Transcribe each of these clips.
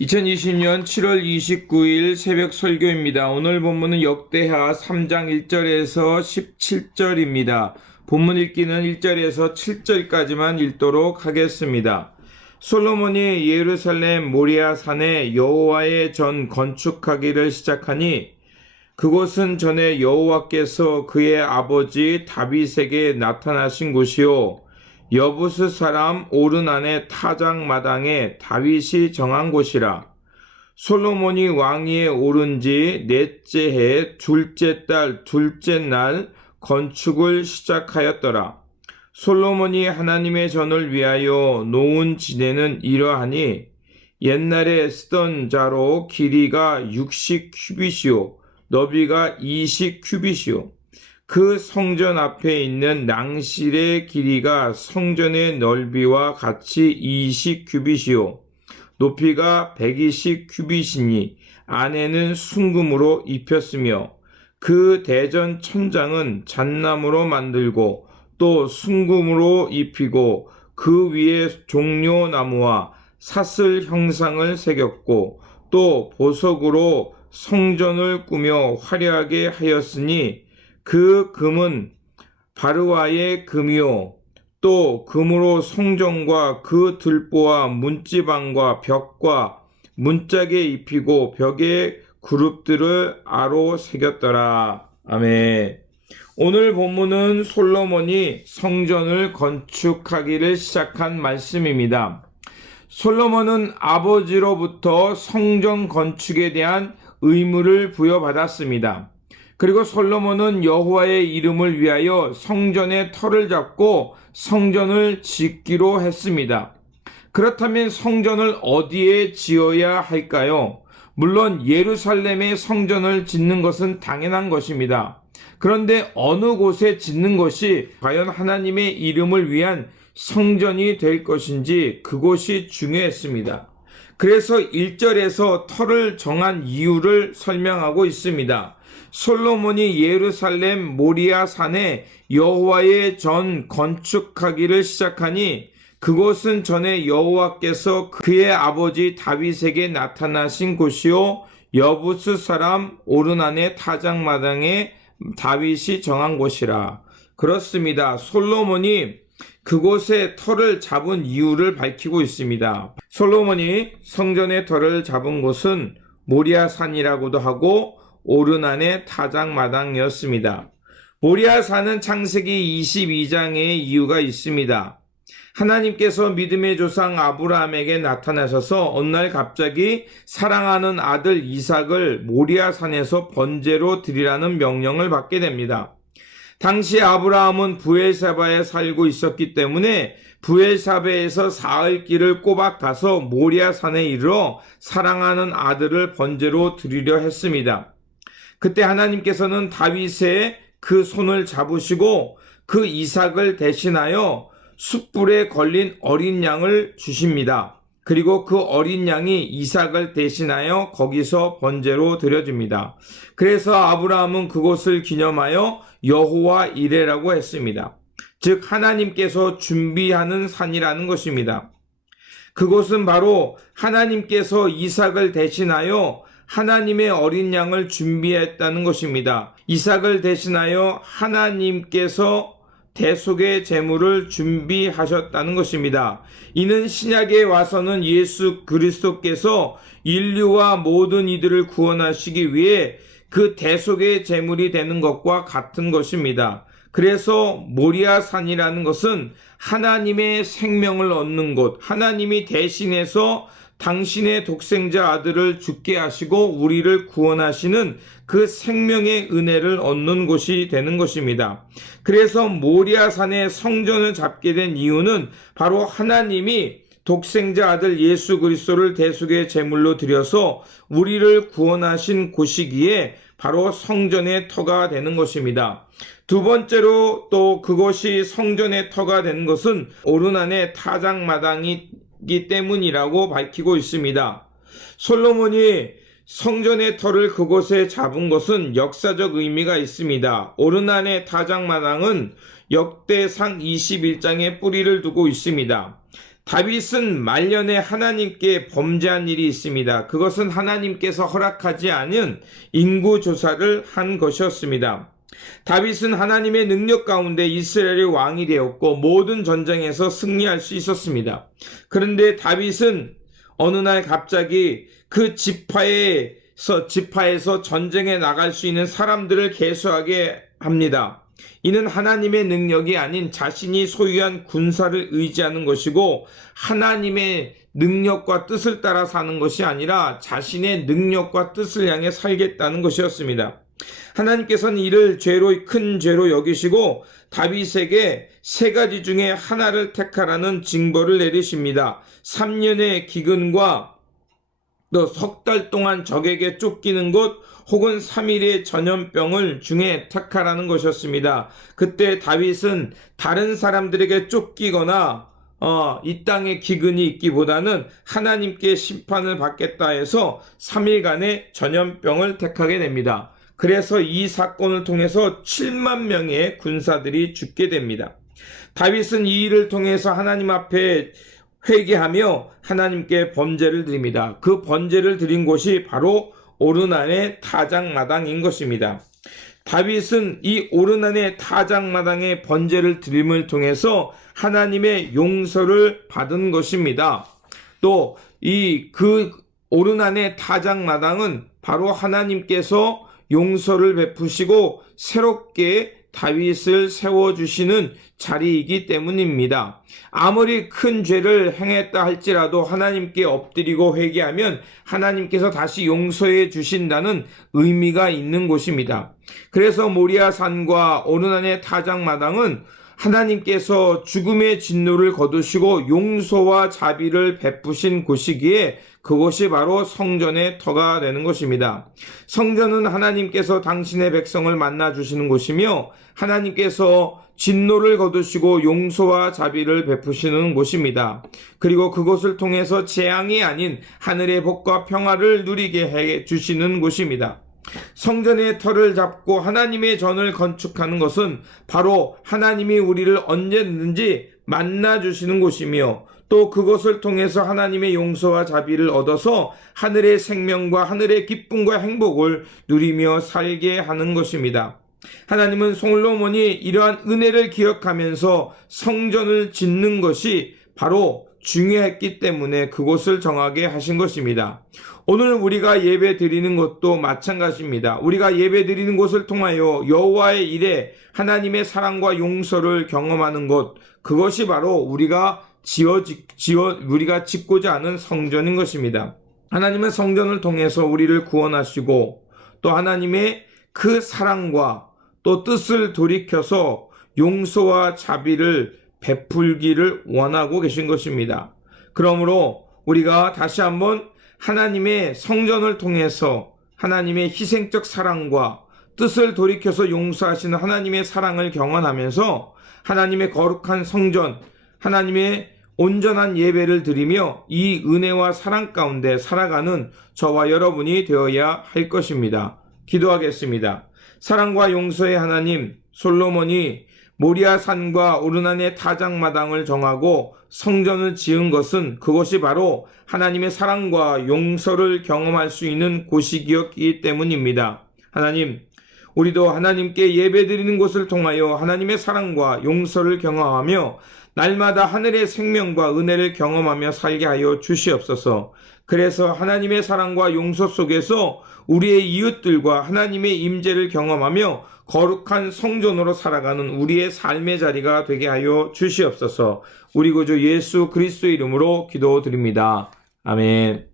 2020년 7월 29일 새벽 설교입니다. 오늘 본문은 역대하 3장 1절에서 17절입니다. 본문 읽기는 1절에서 7절까지만 읽도록 하겠습니다. 솔로몬이 예루살렘 모리아 산에 여호와의 전 건축하기를 시작하니 그곳은 전에 여호와께서 그의 아버지 다윗에게 나타나신 곳이요 여부스 사람 오르난의 타작마당에 다윗이 정한 곳이라. 솔로몬이 왕위에 오른 지 넷째 해 둘째 달 둘째 날 건축을 시작하였더라. 솔로몬이 하나님의 전을 위하여 놓은 지대는 이러하니 옛날에 쓰던 자로 길이가 60규빗이요 너비가 20규빗이요 그 성전 앞에 있는 낭실의 길이가 성전의 넓이와 같이 20규빗이요 높이가 120규빗이니 안에는 순금으로 입혔으며 그 대전 천장은 잣나무로 만들고 또 순금으로 입히고 그 위에 종려나무와 사슬 형상을 새겼고 또 보석으로 성전을 꾸며 화려하게 하였으니 그 금은 바르와의 금이요 또 금으로 성전과 그 들보와 문지방과 벽과 문짝에 입히고 벽에 그룹들을 아로 새겼더라. 아멘. 오늘 본문은 솔로몬이 성전을 건축하기를 시작한 말씀입니다. 솔로몬은 아버지로부터 성전 건축에 대한 의무를 부여받았습니다. 그리고 솔로몬은 여호와의 이름을 위하여 성전의 터를 잡고 성전을 짓기로 했습니다. 그렇다면 성전을 어디에 지어야 할까요? 물론 예루살렘에 성전을 짓는 것은 당연한 것입니다. 그런데 어느 곳에 짓는 것이 과연 하나님의 이름을 위한 성전이 될 것인지 그곳이 중요했습니다. 그래서 1절에서 터를 정한 이유를 설명하고 있습니다. 솔로몬이 예루살렘 모리아 산에 여호와의 전 건축하기를 시작하니 그곳은 전에 여호와께서 그의 아버지 다윗에게 나타나신 곳이요 여부스 사람 오르난의 타작마당에 다윗이 정한 곳이라. 그렇습니다. 솔로몬이 그곳에 터를 잡은 이유를 밝히고 있습니다. 솔로몬이 성전의 터를 잡은 곳은 모리아 산이라고도 하고 오르난의 타작마당이었습니다. 모리아 산은 창세기 22장의 이유가 있습니다. 하나님께서 믿음의 조상 아브라함에게 나타나셔서 어느 날 갑자기 사랑하는 아들 이삭을 모리아 산에서 번제로 드리라는 명령을 받게 됩니다. 당시 아브라함은 브엘사바에 살고 있었기 때문에 브엘사바에서 사흘 길을 꼬박 가서 모리아 산에 이르러 사랑하는 아들을 번제로 드리려 했습니다. 그때 하나님께서는 다윗의 그 손을 잡으시고 그 이삭을 대신하여 숯불에 걸린 어린 양을 주십니다. 그리고 그 어린 양이 이삭을 대신하여 거기서 번제로 드려집니다. 그래서 아브라함은 그곳을 기념하여 여호와 이레라고 했습니다. 즉 하나님께서 준비하는 산이라는 것입니다. 그곳은 바로 하나님께서 이삭을 대신하여 하나님의 어린 양을 준비했다는 것입니다. 이삭을 대신하여 하나님께서 대속의 제물을 준비하셨다는 것입니다. 이는 신약에 와서는 예수 그리스도께서 인류와 모든 이들을 구원하시기 위해 그 대속의 제물이 되는 것과 같은 것입니다. 그래서 모리아 산이라는 것은 하나님의 생명을 얻는 곳, 하나님이 대신해서 당신의 독생자 아들을 죽게 하시고 우리를 구원하시는 그 생명의 은혜를 얻는 곳이 되는 것입니다. 그래서 모리아 산에 성전을 잡게 된 이유는 바로 하나님이 독생자 아들 예수 그리스도를 대속의 제물로 드려서 우리를 구원하신 곳이기에 바로 성전의 터가 되는 것입니다. 두 번째로 또 그것이 성전의 터가 되는 것은 오르난의 타작마당이기 때문이라고 밝히고 있습니다. 솔로몬이 성전의 터를 그곳에 잡은 것은 역사적 의미가 있습니다. 오르난의 타작마당은 역대상 21장에 뿌리를 두고 있습니다. 다윗은 말년에 하나님께 범죄한 일이 있습니다. 그것은 하나님께서 허락하지 않은 인구조사를 한 것이었습니다. 다윗은 하나님의 능력 가운데 이스라엘의 왕이 되었고 모든 전쟁에서 승리할 수 있었습니다. 그런데 다윗은 어느 날 갑자기 그 지파에서 전쟁에 나갈 수 있는 사람들을 계수하게 합니다. 이는 하나님의 능력이 아닌 자신이 소유한 군사를 의지하는 것이고 하나님의 능력과 뜻을 따라 사는 것이 아니라 자신의 능력과 뜻을 향해 살겠다는 것이었습니다. 하나님께서는 이를 큰 죄로 여기시고 다윗에게 세 가지 중에 하나를 택하라는 징벌을 내리십니다. 3년의 기근과 또 석 달 동안 적에게 쫓기는 것 혹은 3일의 전염병을 중에 택하라는 것이었습니다. 그때 다윗은 다른 사람들에게 쫓기거나 이 땅에 기근이 있기보다는 하나님께 심판을 받겠다 해서 3일간의 전염병을 택하게 됩니다. 그래서 이 사건을 통해서 7만 명의 군사들이 죽게 됩니다. 다윗은 이 일을 통해서 하나님 앞에 회개하며 하나님께 번제를 드립니다. 그 번제를 드린 곳이 바로 오르난의 타작마당인 것입니다. 다윗은 이 오르난의 타작마당의 번제를 드림을 통해서 하나님의 용서를 받은 것입니다. 또 그 오르난의 타작마당은 바로 하나님께서 용서를 베푸시고 새롭게 다윗을 세워주시는 자리이기 때문입니다. 아무리 큰 죄를 행했다 할지라도 하나님께 엎드리고 회개하면 하나님께서 다시 용서해 주신다는 의미가 있는 곳입니다. 그래서 모리아산과 오르난의 타작마당은 하나님께서 죽음의 진노를 거두시고 용서와 자비를 베푸신 곳이기에 그곳이 바로 성전의 터가 되는 것입니다. 성전은 하나님께서 당신의 백성을 만나 주시는 곳이며 하나님께서 진노를 거두시고 용서와 자비를 베푸시는 곳입니다. 그리고 그곳을 통해서 재앙이 아닌 하늘의 복과 평화를 누리게 해 주시는 곳입니다. 성전의 터를 잡고 하나님의 전을 건축하는 것은 바로 하나님이 우리를 언제든지 만나주시는 곳이며 또 그것을 통해서 하나님의 용서와 자비를 얻어서 하늘의 생명과 하늘의 기쁨과 행복을 누리며 살게 하는 것입니다. 하나님은 솔로몬이 이러한 은혜를 기억하면서 성전을 짓는 것이 바로 중요했기 때문에 그곳을 정하게 하신 것입니다. 오늘 우리가 예배 드리는 것도 마찬가지입니다. 우리가 예배 드리는 곳을 통하여 여호와의 일에 하나님의 사랑과 용서를 경험하는 것, 그것이 바로 우리가 짓고자 하는 성전인 것입니다. 하나님은 성전을 통해서 우리를 구원하시고 또 하나님의 그 사랑과 또 뜻을 돌이켜서 용서와 자비를 베풀기를 원하고 계신 것입니다. 그러므로 우리가 다시 한번 하나님의 성전을 통해서 하나님의 희생적 사랑과 뜻을 돌이켜서 용서하시는 하나님의 사랑을 경험하면서 하나님의 거룩한 성전, 하나님의 온전한 예배를 드리며 이 은혜와 사랑 가운데 살아가는 저와 여러분이 되어야 할 것입니다. 기도하겠습니다. 사랑과 용서의 하나님, 솔로몬이 모리아산과 오르난의 타작마당을 정하고 성전을 지은 것은 그것이 바로 하나님의 사랑과 용서를 경험할 수 있는 곳이었기 때문입니다. 하나님, 우리도 하나님께 예배드리는 곳을 통하여 하나님의 사랑과 용서를 경험하며 날마다 하늘의 생명과 은혜를 경험하며 살게 하여 주시옵소서. 그래서 하나님의 사랑과 용서 속에서 우리의 이웃들과 하나님의 임재를 경험하며 거룩한 성전으로 살아가는 우리의 삶의 자리가 되게 하여 주시옵소서. 우리 구주 예수 그리스도의 이름으로 기도드립니다. 아멘.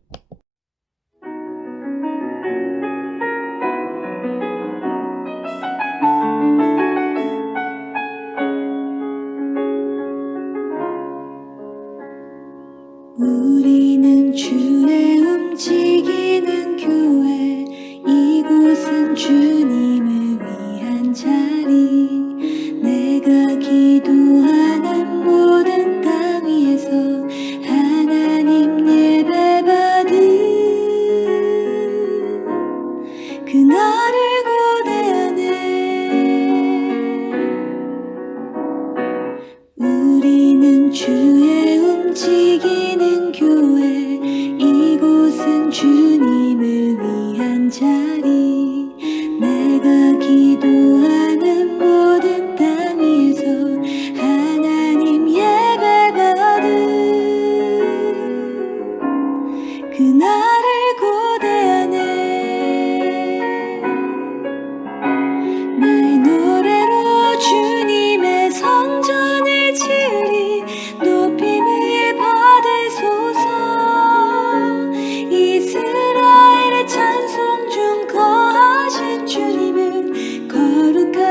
우리는 주의 움직이는 교회, 이곳은 주님을 위한 자리. 내가 기도하는 모든 땅 위에서 하나님 예배받은 그날을 고대하네. 우리는 주의 움직이는 그날을 고대하네. 나의 노래로 주님의 성전을 지으리. 높임을 받으소서. 이스라엘의 찬송 중 거하신 주님은 거룩하십니다.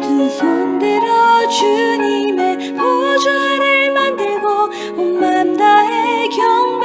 두 손 들어 주님의 보좌를 만들고 온 맘 다해 경배